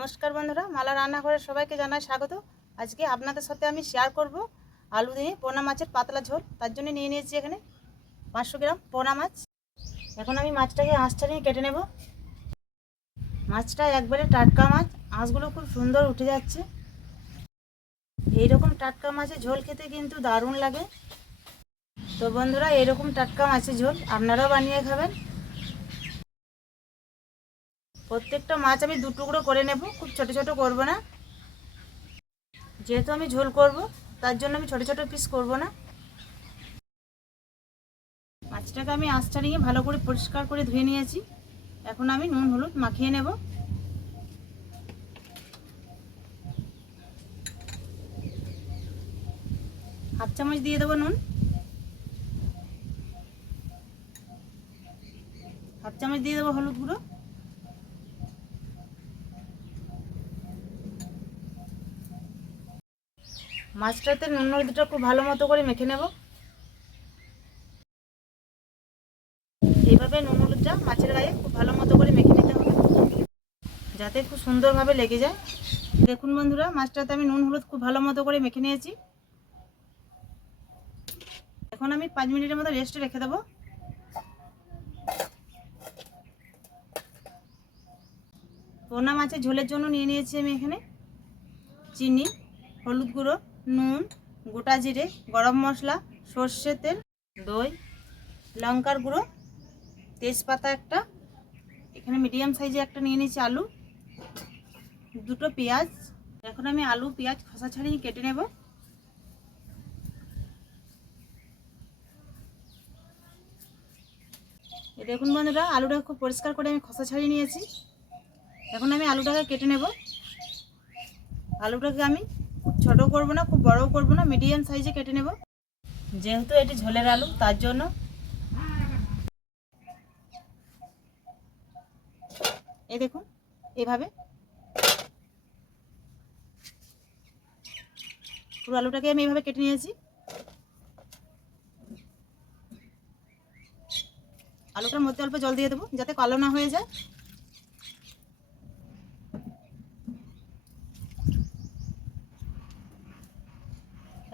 নমস্কার বন্ধুরা, মালা রান্নাঘরে সবাইকে জানাই স্বাগত। আজকে আপনাদের সাথে আমি শেয়ার করব আলু দিয়ে পোনা মাছের পাতলা ঝোল। তার জন্য নিয়ে নিয়েছি এখানে 500 গ্রাম পোনা মাছ। এখন আমি মাছটাকে আঁশটা নিয়ে কেটে নেব। মাছটা একবারে টাটকা মাছ, আঁশগুলো খুব সুন্দর উঠে যাচ্ছে। এইরকম টাটকা মাছের ঝোল খেতে কিন্তু দারুণ লাগে। তো বন্ধুরা, এইরকম টাটকা মাছের ঝোল আপনারাও বানিয়ে খাবেন। প্রত্যেকটা মাছ আমি 2 টুকরো করে নেব, খুব ছোট ছোট করব না। যেহেতু আমি ঝোল করব, তার জন্য আমি ছোট ছোট পিস করব না। মাছটাকে আমি আঁশটা নিয়ে ভালো করে পরিষ্কার করে ধুয়ে নিয়েছি। এখন আমি নুন হলুদ মাখিয়ে নেব। হাফ চামচ দিয়ে দেবো নুন, হাফ চামচ দিয়ে দেবো হলুদ গুঁড়ো, মাছটাতে নুন হলুদটা খুব ভালো মতো করে মেখে নেব। এইভাবে নুন হলুদটা মাছের গায়ে খুব ভালো মতো করে মেখে নিতে হবে, যাতে খুব সুন্দরভাবে লেগে যায়। দেখুন বন্ধুরা, মাছটাতে আমি নুন হলুদ খুব ভালো মতো করে মেখে নিয়েছি। এখন আমি 5 মিনিটের মতো রেস্টে রেখে দেবো। পোনা মাছের ঝোলের জন্য নিয়ে নিয়েছি আমি এখানে চিনি, হলুদ গুঁড়ো, নুন, গোটা জিরে, গরম মশলা, সর্ষের তেল, দই, লঙ্কার গুঁড়ো, তেজপাতা একটা, এখানে মিডিয়াম সাইজে একটা নিয়ে নিয়েছি আলু, 2টো পেঁয়াজ। এখন আমি আলু পেঁয়াজ খোসা ছাড়িয়ে কেটে নেব। এই দেখুন বন্ধুরা, আলুটা খুব পরিষ্কার করে আমি খোসা ছাড়িয়ে নিয়েছি। এখন আমি আলুটাকে কেটে নেব। আলুটাকে আমি খুব ছোটো করবো না, খুব বড়ও করবো না, মিডিয়াম সাইজে কেটে নেব। যেহেতু এটি ঝোলের আলু, তার জন্য এই দেখুন এভাবে পুরো আলুটাকে আমি এইভাবে কেটে নিয়েছি। আলুটার মধ্যে অল্প জল দিয়ে দেবো, যাতে কালো না হয়ে যায়।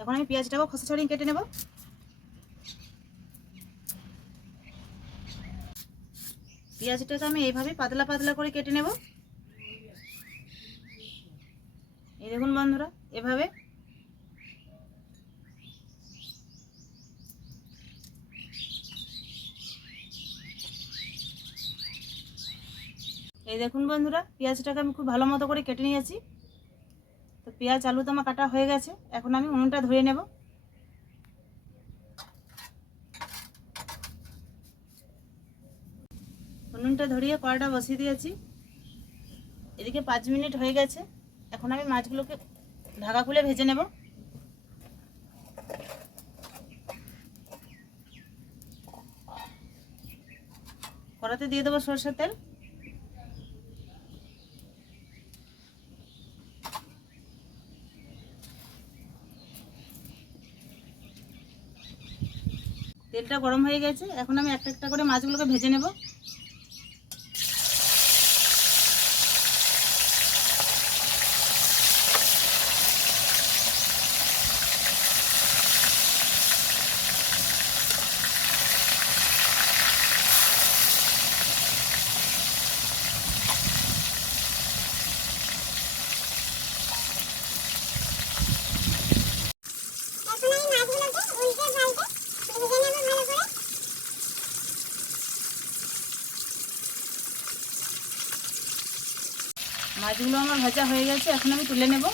এখন আমি পেঁয়াজটাকেও খোসা ছাড়িয়ে কেটে নেব। পেঁয়াজটাকে আমি এইভাবে পাতলা পাতলা করে কেটে নেব। এই দেখুন বন্ধুরা, এভাবে এই দেখুন বন্ধুরা, পেঁয়াজটাকে আমি খুব ভালো মতো করে কেটে নিয়েছি। তো পেঁয়াজ আলু তো আমার কাটা হয়ে গেছে। এখন আমি উনুনটা ধরিয়ে নেব। উনুনটা ধরিয়ে কড়াটা বসিয়ে দিয়েছি। এদিকে 5 মিনিট হয়ে গেছে। এখন আমি মাছগুলোকে ঢাকা খুলে ভেজে নেব। কড়াতে দিয়ে দেবো সরষের তেল, তেলটা গরম হয়ে গেছে। এখন আমি একটা একটা করে মাছগুলোকে ভেজে নেব। মাছগুলো আমার ভাজা হয়ে গেছে, এখন আমি তুলে নেব।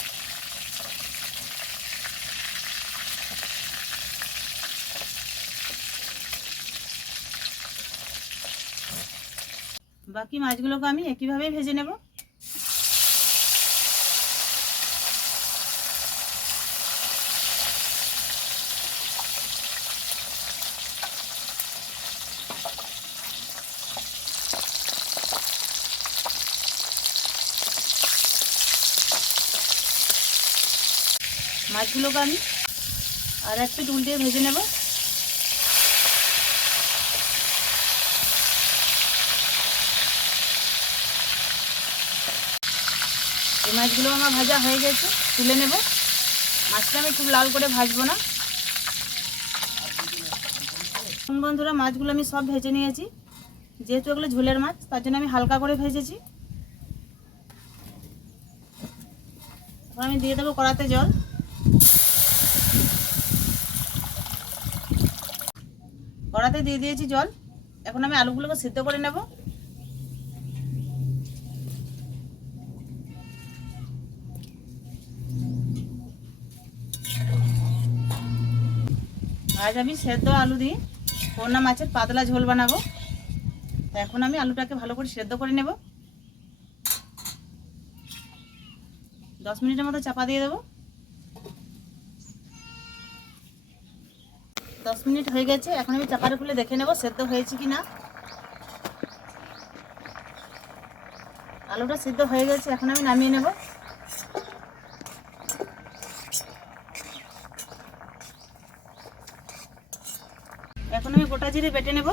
বাকি মাছগুলোকে আমি একইভাবেই ভেজে নেব। মাছগুলোকে আমি আর এক পিঠ উল্টে ভেজে নেব। এই মাছগুলো আমার ভাজা হয়ে গেছে, তুলে নেব। মাছটা আমি খুব লাল করে ভাজবো না। বন্ধুরা, মাছগুলো আমি সব ভেজে নিয়েছি। যেহেতু এগুলো ঝোলের মাছ, তার জন্য আমি হালকা করে ভেজেছি। এবার আমি দিয়ে দেবো কড়াতে জল। কড়াতে দিয়ে দিয়েছি জল। এখন আমি আলুগুলোকে সিদ্ধ করে নেব। আজ আমি সেদ্ধ আলু দিয়ে পোনা মাছের পাতলা ঝোল বানাবো। এখন আমি আলুটাকে ভালো করে সেদ্ধ করে নেব। 10 মিনিটের মতো চাপা দিয়ে দেবো। 10 মিনিট হয়ে গেছে। এখন আমি চাপাটা খুলে দেখে নেব সেদ্ধ হয়েছে কি না। আলুটা সিদ্ধ হয়ে গেছে, এখন আমি নামিয়ে নেব। এখন আমি গোটা জিরে বেটে নেব।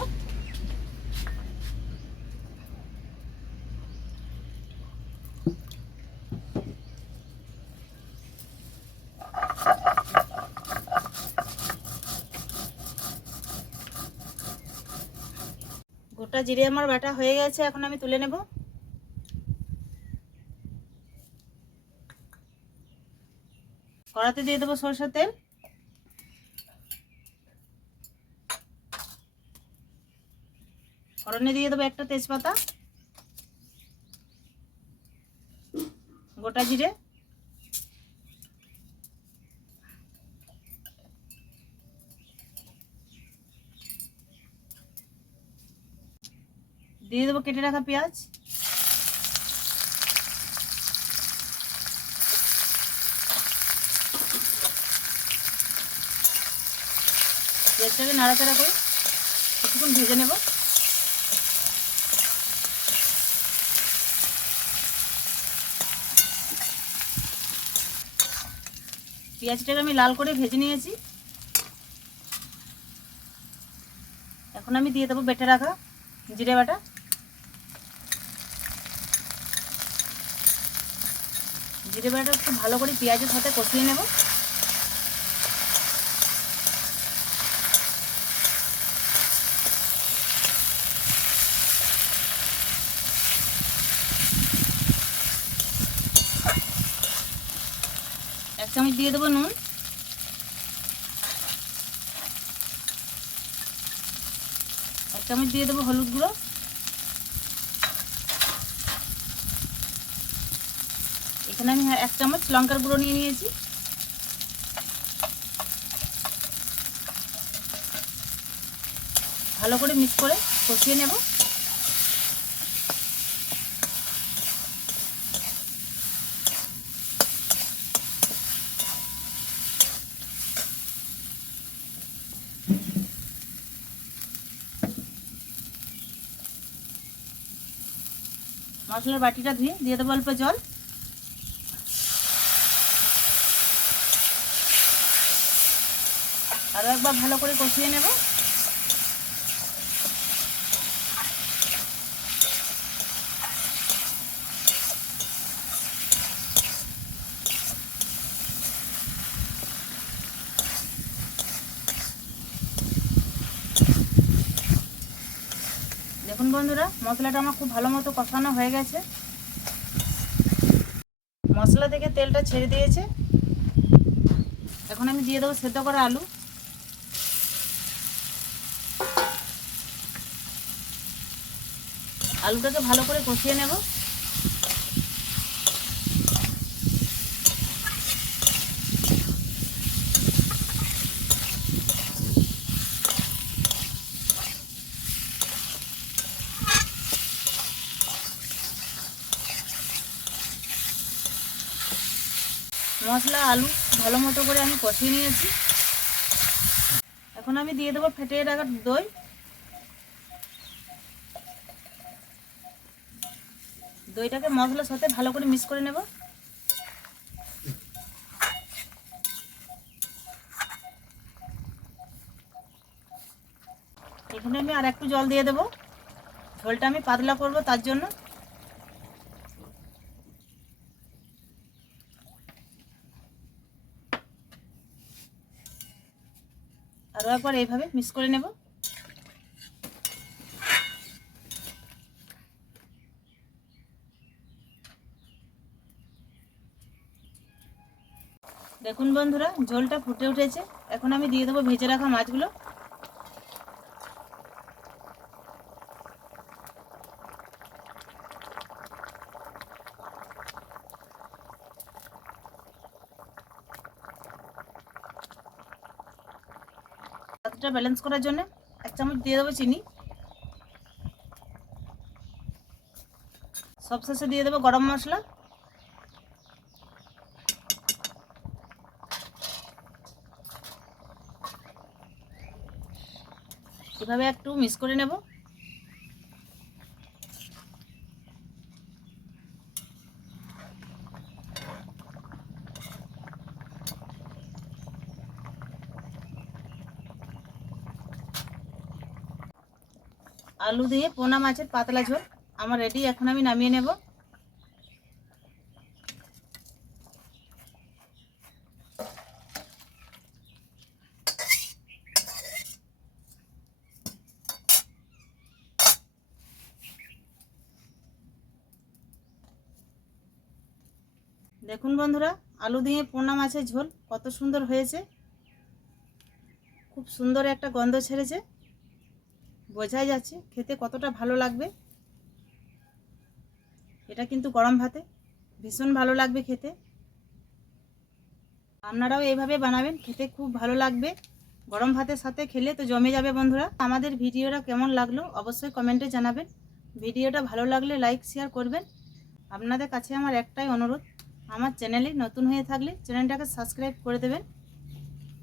গোটা জিরে আমার বাটা হয়ে গেছে, এখন আমি তুলে নেব। কড়াতে দিয়ে দেবো সরষের তেল। ফোড়নে দিয়ে দেবো একটা তেজপাতা, গোটা জিরে, দিয়ে দেবো কেটে রাখা পেঁয়াজ, পেঁয়াজটাকে নাড়াচাড়া করে কিছুক্ষণ ভেজে নেব। পেঁয়াজটাকে আমি লাল করে ভেজে নিয়েছি। এখন আমি দিয়ে দেবো বেটে রাখা জিরে বাটা। জিরে বাটাটা একটু ভালো করে পেঁয়াজের সাথে কষিয়ে নেব। এক চামচ দিয়ে দেবো নুন, এক চামচ দিয়ে দেবো হলুদ গুঁড়ো, এখানে আমি 1 চামচ লঙ্কার গুঁড়ো নিয়ে নিয়েছি। ভালো করে মিক্স করে কষিয়ে নেব। মশলার বাটিটা ধুয়ে দিয়ে দেবো অল্প জল। আরও একবার ভালো করে কষিয়ে নেব। দেখুন বন্ধুরা, মশলাটা আমার খুব ভালো মতো কষানো হয়ে গেছে। মশলা থেকে তেলটা ছেড়ে দিয়েছে। এখন আমি দিয়ে দেবো সেদ্ধ করা আলু। আলুটাকে ভালো করে কষিয়ে নেব। মশলা আলু ভালো মতো করে আমি কষিয়ে নিয়েছি। এখন আমি দিয়ে দেবো ফেটিয়ে রাখা দই। দইটাকে মশলার সাথে ভালো করে মিক্স করে নেব। এখানে আমি আর একটু জল দিয়ে দেবো, ঝোলটা আমি পাতলা করব তার জন্য। আরও একবার এইভাবে মিক্স করে নেব। দেখুন বন্ধুরা, ঝোলটা ফুটে উঠেছে। এখন আমি দিয়ে দেবো ভেজে রাখা মাছগুলো। স্বাদটা ব্যালেন্স করার জন্য 1 চামচ দিয়ে দেবো চিনি। সবশেষে দিয়ে দেবো গরম মশলা। এভাবে একটু মিক্স করে নেব। আলু দিয়ে পোনা মাছের পাতলা ঝোল আমার রেডি। এখন আমি নামিয়ে নেব। দেখুন বন্ধুরা, আলু দিয়ে পোনা মাছের ঝোল কত সুন্দর হয়েছে। খুব সুন্দর একটা গন্ধ ছেড়েছে, বোঝাই যাচ্ছে খেতে কতটা ভালো লাগবে। এটা কিন্তু গরম ভাতে ভীষণ ভালো লাগবে খেতে। আপনারাও এইভাবে বানাবেন, খেতে খুব ভালো লাগবে। গরম ভাতের সাথে খেলে তো জমে যাবে। বন্ধুরা, আমাদের ভিডিওটা কেমন লাগলো অবশ্যই কমেন্টে জানাবেন। ভিডিওটা ভালো লাগলে লাইক শেয়ার করবেন। আপনাদের কাছে আমার একটাই অনুরোধ, আমার চ্যানেলে নতুন হয়ে থাকলে চ্যানেলটাকে সাবস্ক্রাইব করে দেবেন,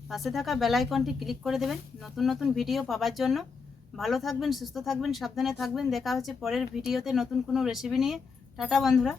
পাশে থাকা বেল আইকনটি ক্লিক করে দেবেন নতুন নতুন ভিডিও পাওয়ার জন্য। ভালো থাকবেন, সুস্থ থাকবেন, সাবধানে থাকবেন। দেখা হচ্ছে পরের ভিডিওতে নতুন কোনো রেসিপি নিয়ে। টাটা বন্ধুরা।